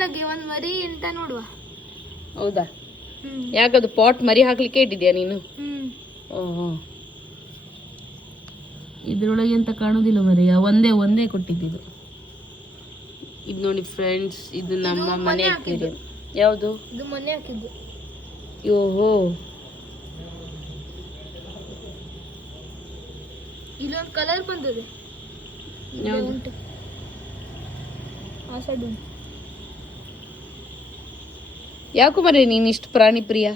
ಒಳಗೆ ಒಂದ್ ಮರಿ ಅಂತ ನೋಡುವ. ಹೌದಾ? ಯಾಕದು ಪಾಟ್ ಮರಿ ಹಾಕ್ಲಿಕ್ಕೆ ಇಟ್ಟಿದ್ಯಾ ನೀನು? ಓಹೋ, ಇದ್ರೊಳಗೆ ಅಂತ ಕಾಣುದಿಲ್ಲ ಮರಿ, ಒಂದೇ ಕೊಟ್ಟಿದ್ದು. ಇದು ನೋಡಿ ಫ್ರೆಂಡ್ಸ್, ಇದು ನಮ್ಮ ಮನೆ ಅಕ್ವೇರಿಯಂ. ಯಾವುದು? ಇದು ಮನೆ ಹಾಕಿದ್ದು. ಓಹೋ, ಇಲ್ಲೊಂದು ಕಲರ್ ಬಂದಿದೆ. ಯಾವುದು? ಆ ಸೈಡ್ ಉಂಟು. ಯಾಕೋ ಮರಿ ನೀನು ಇಷ್ಟು ಪ್ರಾಣಿ ಪ್ರಿಯ?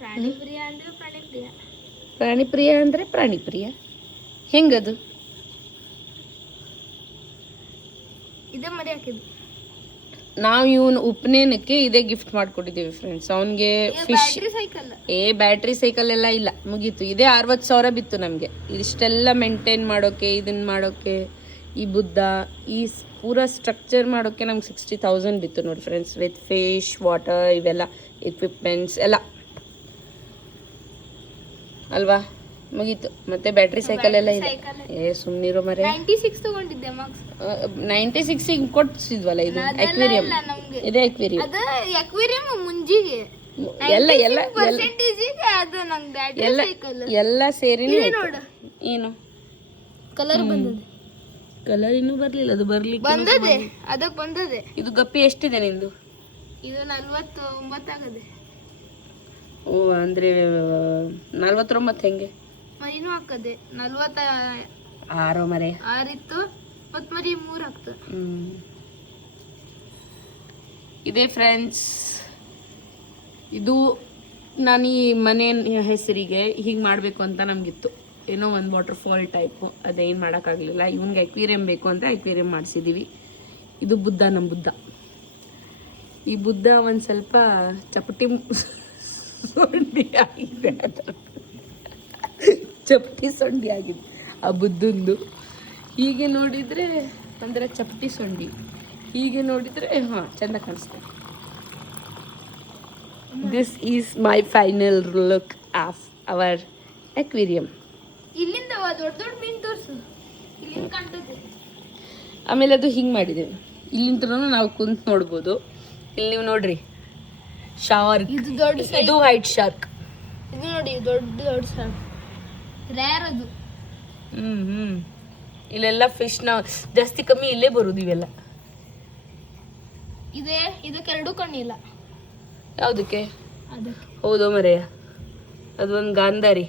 ಪ್ರಾಣಿ ಪ್ರಿಯ ಅಂದ್ರೆ ಪ್ರಾಣಿ ಪ್ರಿಯ. ಪ್ರಾಣಿ ಪ್ರಿಯ ಅಂದ್ರೆ ಪ್ರಾಣಿ ಪ್ರಿಯ ಹೆಂಗದು? ಇದೇ ಮರಿ ಹಾಕಿದ್ದು. ನಾವು ಇವನು ಉಪನಯನಕ್ಕೆ ಇದೇ ಗಿಫ್ಟ್ ಮಾಡ್ಕೊಟ್ಟಿದ್ದೀವಿ ಫ್ರೆಂಡ್ಸ್. ಅವನಿಗೆ ಫಿಶ್ ಸೈಕಲ್. ಬ್ಯಾಟ್ರಿ ಸೈಕಲ್ ಎಲ್ಲ ಇಲ್ಲ, ಮುಗೀತು. ಇದೇ 60,000 ಬಿತ್ತು ನಮಗೆ ಇಷ್ಟೆಲ್ಲ ಮೇಂಟೈನ್ ಮಾಡೋಕೆ, ಇದನ್ನ ಮಾಡೋಕೆ, ಈ ಬುದ್ಧ, ಈ ಪೂರಾ ಸ್ಟ್ರಕ್ಚರ್ ಮಾಡೋಕೆ ನಮ್ಗೆ 60,000 ಬಿತ್ತು ನೋಡಿ ಫ್ರೆಂಡ್ಸ್, ವಿತ್ ಫಿಶ್, ವಾಟರ್, ಇವೆಲ್ಲ ಎಕ್ವಿಪ್ಮೆಂಟ್ಸ್ ಎಲ್ಲ ಅಲ್ವಾ, ಮುಗೀತು. ಮತ್ತೆ ಬ್ಯಾಟ್ರಿ ಸೈಕಲ್ ಎಲ್ಲ ಇದೆ. ಸುಮ್ಮನಿರೋ ಮರೆ. 96 ತಗೊಂಡಿದ್ದೆ ಮಾರ್ಕ್ಸ್. 96 ಕೊಡ್ಸಿದ್ವಲ್ಲ, ಇದು ಅಕ್ವೇರಿಯಂ. ಇದೇ ಅಕ್ವೇರಿಯಂ. ಅದು ಅಕ್ವೇರಿಯಂ ಮುಂಜಿಗೆ ಎಲ್ಲ ಎಲ್ಲ ಸೇರಿ ಏನು ಕಲರ್ ಬಂದದೆ. ಕಲರ್ ಇನ್ನೂ ಬರ್ಲಿಲ್ಲ, ಅದು ಬರ್ಲಿಕ್ಕೆ ಬಂದದೆ, ಅದಕ್ಕೆ ಬಂದದೆ. ಇದು ಗಪ್ಪಿ ಎಷ್ಟಿದೆ ನಿಂದು? ಇದು 49 ಆಗದೆ. ಓ, ಅಂದ್ರೆ 49 ಹೆಂಗೆ? ಮರಿನೂ ಹಾಕದೆ 46 ಮರೆ 6 ಇತ್ತು, ಮತ್ ಮರಿ 3 ಆಗ್ತದೆ. ಇದೇ ಫ್ರೆಂಡ್ಸ್, ಇದು ನಾನು ಈ ಮನೆ ಹೆಸರಿಗೆ ಹೀಗೆ ಮಾಡಬೇಕು ಅಂತ ನಮಗಿತ್ತು. ಏನೋ ಒಂದು ವಾಟರ್ ಫಾಲ್ ಟೈಪು, ಅದೇನು ಮಾಡೋಕ್ಕಾಗಲಿಲ್ಲ. ಇವನ್ಗೆ ಅಕ್ವೇರಿಯಂ ಬೇಕು ಅಂತ ಅಕ್ವೇರಿಯಂ ಮಾಡಿಸಿದ್ದೀವಿ. ಇದು ಬುದ್ಧ, ನಮ್ಮ ಬುದ್ಧ. ಈ ಬುದ್ಧ ಒಂದು ಸ್ವಲ್ಪ ಚಪಟಿ ಸೊಂಡಿ ಆಗಿದೆ, ಚಪಟಿ ಸೊಂಡಿ ಆಗಿದೆ ಆ ಬುದ್ಧಂದು. ಹೀಗೆ ನೋಡಿದರೆ ಅಂದರೆ ಚಪಟಿ ಸೊಂಡಿ, ಹೀಗೆ ನೋಡಿದರೆ ಹಾಂ ಚೆಂದ ಕಾಣಿಸ್ತದೆ. This is my final look of our aquarium. ಇಲ್ಲಿಂದ ದೊಡ್ಡ ದೊಡ್ಡ ಮೀನು ತೋರಿಸು, ಇಲ್ಲಿಂದ ಕಾಣ್ತದೆ. ಆಮೇಲೆ ಅದು ಹಿಂಗೆ ಮಾಡಿದ್ದೇವೆ, ಇಲ್ಲಿಂದ ನಾವು ಕುಂತು ನೋಡ್ಬೋದು. ಇಲ್ಲಿ ನೀವು ನೋಡ್ರಿ, ಶಾರ್ಕ್, ಇದು ದೊಡ್ಡ, ಇದು ವೈಟ್ ಶಾರ್ಕ್. ಇದು ನೋಡಿ ದೊಡ್ಡ ಶಾರ್ಕ್, ರೇರ್ ಅದು. ಇಲ್ಲೆಲ್ಲ ಫಿಶ್ನ ಜಾಸ್ತಿ ಕಮ್ಮಿ ಇಲ್ಲೇ ಬರುದು ಇವೆಲ್ಲ. ಇದಕ್ಕೆ 2 ಕಣ್ಣಿಲ್ಲ. ಯಾವುದಕ್ಕೆ? ಅದಕ್ಕೆ. ಹೌದು ಮರೆಯ, ಅದೊಂದು ಗಾಂಧಾರಿ.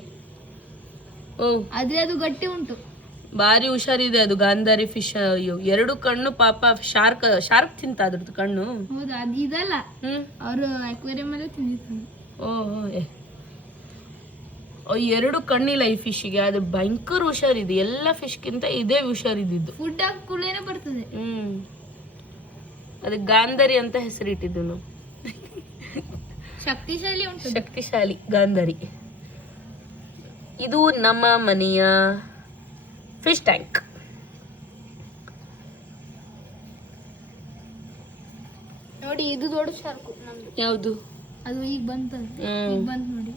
ಓ, ಆದ್ರೆ ಅದು ಗಟ್ಟಿ ಉಂಟು, ಭಾರಿ ಹುಷಾರಿದೆ ಅದು ಗಾಂಧಾರಿ ಫಿಶ್. ಅಯ್ಯೋ, 2 ಕಣ್ಣು ಪಾಪ. ಶಾರ್ಕ್ ತಿಂತ ಅದ್ರದ್ದು ಕಣ್ಣು. ಹೌದಾ? ಅದು ಇದಲ್ಲ, ಅವರು ಅಕ್ವೇರಿಯಂ ಅಲ್ಲೇ ತಿಂದಿರ್ತಾರೆ. ಓಹೋ, 2 ಕಣ್ಣಿಲ್ಲ ಈ ಫಿಶ್ಗೆ, ಅದು ಭಯಂಕರ ಹುಷಾರಿದೆ. ಎಲ್ಲ ಫಿಶ್ಗಿಂತ ಇದೇ ಹುಷಾರಿದ್ದು. ಫುಡ್ ಹಾಕುಲೇನೆ ಬರ್ತದೆ. ಅದಕ್ಕೆ ಗಾಂಧಾರಿ ಅಂತ ಹೆಸರಿಟ್ಟಿದ್ದು ನಾವು. ಶಕ್ತಿಶಾಲಿ ಉಂಟು, ಶಕ್ತಿಶಾಲಿ ಗಾಂಧಾರಿ. ಇದು ನಮ್ಮ ಮನೆಯ ಫಿಶ್ ಟ್ಯಾಂಕ್. ನೋಡಿ, ಇದು ದೊಡ್ಡ ಶಾರ್ಕ್ ನಮ್ದು. ಯಾವುದು? ಅದು ಈಗ ಬಂತು ನೋಡಿ,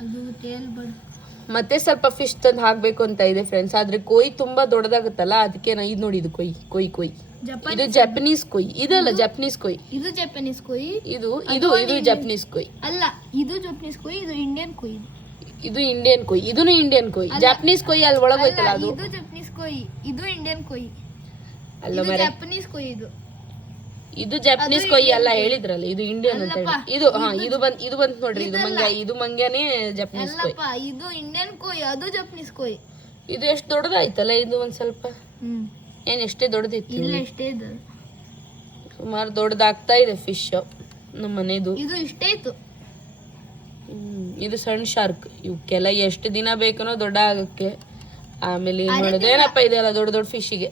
ಅದು ಟೇಲ್ ಬಂತು. ಮತ್ತೆ ಸ್ವಲ್ಪ ಫಿಶ್ ತಂದು ಹಾಕ್ಬೇಕು ಅಂತ ಇದೆ ಫ್ರೆಂಡ್ಸ್. ಆದ್ರೆ ಕೊಯ್ ತುಂಬಾ ದೊಡ್ಡದಾಗುತ್ತಲ್ಲ, ಅದಕ್ಕೆ ಇದು ನೋಡಿ, ಇದು ಕೊಯ್ ಇದು ಜಪನೀಸ್ ಕೊಯ್. ಇದಲ್ಲ ಜಪನೀಸ್ ಕೊಯ್, ಇದು ಜಪನೀಸ್ ಕೊಯ್. ಇದು ಜಪನೀಸ್ ಕೊಯ್ ಅಲ್ಲ, ಇದು ಜಪನೀಸ್ ಕೊಯ್, ಇದು ಇಂಡಿಯನ್ ಕೊಯ್. ಇದು ಇಂಡಿಯನ್ ಕೊಯ್, ಇದೂನು ಇಂಡಿಯನ್ ಕೊಯ್. ಜಪನೀಸ್ ಕೊಯ್ ಅಲ್ಲಿ ಒಳಗೋಯ್ತಲ್ಲ ಅದು. ಇದು ಜಪನೀಸ್ ಕೊಯ್, ಇದು ಇಂಡಿಯನ್ ಕೊಯ್. ಅಲ್ಲ ಮರೆ, ಜಪನೀಸ್ ಕೊಯ್. ಇದು ಜಪನೀಸ್ ಕೊಯ್ ಅಲ್ಲ ಹೇಳಿದ್ರಲ್ಲ, ಇದು ಇಂಡಿಯನ್ ಅಂತ ಹೇಳಿ. ಇದು ಬಂತು ನೋಡ್ರಿ, ಇದು ಮಂಗ್ಯಾನೇ ಜಪನೀಸ್ ಕೊಯ್. ಇದು ಇಂಡಿಯನ್ ಕೊಯ್, ಅದು ಜಪನೀಸ್ ಕೊಯ್. ಇದು ಎಷ್ಟು ದೊಡ್ಡದಾಯ್ತಲ್ಲ, ಇದು ಒಂದ್ ಸ್ವಲ್ಪ. ಏನ್ ಎಷ್ಟೇ ದೊಡ್ಡದಿತ್ತು? ಇಲ್ಲ, ಎಷ್ಟೇ ಇದೆ, ಸುಮಾರು ದೊಡ್ಡದಾಗ್ತಾ ಇದೆ ಫಿಶ್ ನಮ್ಮ ಮನೆದು. ಇದು ಇಷ್ಟೇ ಇತ್ತು. ಇದು ಸಣ್ಣ ಶಾರ್ಕ್. ಇವಕ್ಕೆಲ್ಲ ಎಷ್ಟು ದಿನ ಬೇಕನೋ ದೊಡ್ಡ ಆಗಕ್ಕೆ. ಆಮೇಲೆ ನೋಡೋದು ಏನಪ್ಪ ಇದೆಲ್ಲ ದೊಡ್ಡ ಫಿಶ್ಗೆ.